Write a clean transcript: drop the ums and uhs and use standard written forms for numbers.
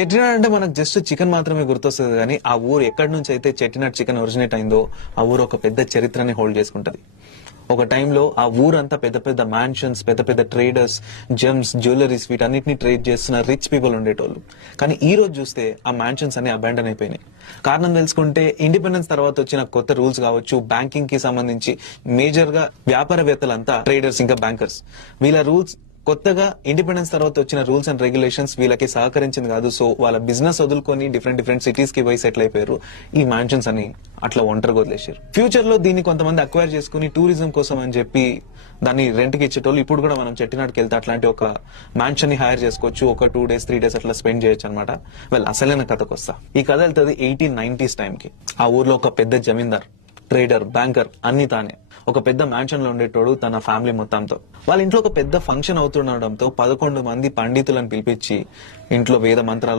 చెట్టినాడ్ అంటే మనకు just chicken మాత్రమే గుర్తొస్తుంది కానీ ఆ ఊరు ఎక్కడి నుంచి అయితే చెట్టినాడ్ చికెన్ ఒరిజినేట్ అయిందో ఆ ఊరు ఒక పెద్ద చరిత్రని హోల్డ్ చేసుకుంటది. ఒక టైంలో ఆ ఊరంతా పెద్ద పెద్ద మ్యాన్షన్స్, పెద్ద పెద్ద ట్రేడర్స్, జెమ్స్, జ్యువెలరీస్ వీటన్నిటిని ట్రేడ్ చేస్తున్న రిచ్ పీపుల్ ఉండేటోళ్ళు. కానీ ఈ రోజు చూస్తే ఆ మ్యాన్షన్స్ అన్ని అబాండన్ అయిపోయినాయి. కారణం తెలుసుకుంటే ఇండిపెండెన్స్ తర్వాత వచ్చిన కొత్త రూల్స్ కావచ్చు, బ్యాంకింగ్ కి సంబంధించి మేజర్ గా వ్యాపారవేత్తలంతా ట్రేడర్స్ ఇంకా బ్యాంకర్స్ వీళ్ళ రూల్స్ కొత్తగా ఇండిపెండెన్స్ తర్వాత వచ్చిన రూల్స్ అండ్ రెగ్యులేషన్స్ వీళ్ళకి సహకరించింది కాదు. సో వాళ్ళ బిజినెస్ వదులుకొని డిఫరెంట్ సిటీస్ కి పోయి సెటిల్ అయిపోయారు. ఈ మ్యాన్షన్స్ అని అట్లా ఒంటరిగా వదిలేశారు. ఫ్యూచర్ లో దీన్ని కొంతమంది అక్వైర్ చేసుకుని టూరిజం కోసం అని చెప్పి దాన్ని రెంట్ కి ఇచ్చేటోళ్ళు. ఇప్పుడు కూడా మనం చెట్టినాడుకి వెళ్తే అట్లాంటి ఒక మ్యాన్షన్ ని హైర్ చేసుకోవచ్చు. ఒక 2 days 3 days అట్లా స్పెండ్ చేయొచ్చు అనమాట. అసలైన కథకు వస్తా. ఈ కథ వెళ్తుంది 1890s టైం కి. ఆ ఊర్లో ఒక పెద్ద జమీందార్, ట్రేడర్, బ్యాంకర్ అన్ని తానే ఒక పెద్ద మ్యాన్షన్ లో ఉండేటోడు తన ఫ్యామిలీ మొత్తంతో. వాళ్ళ ఇంట్లో ఒక పెద్ద ఫంక్షన్ అవుతుండడంతో 11 మంది పండితులను పిలిపించి ఇంట్లో వేద మంత్రాలు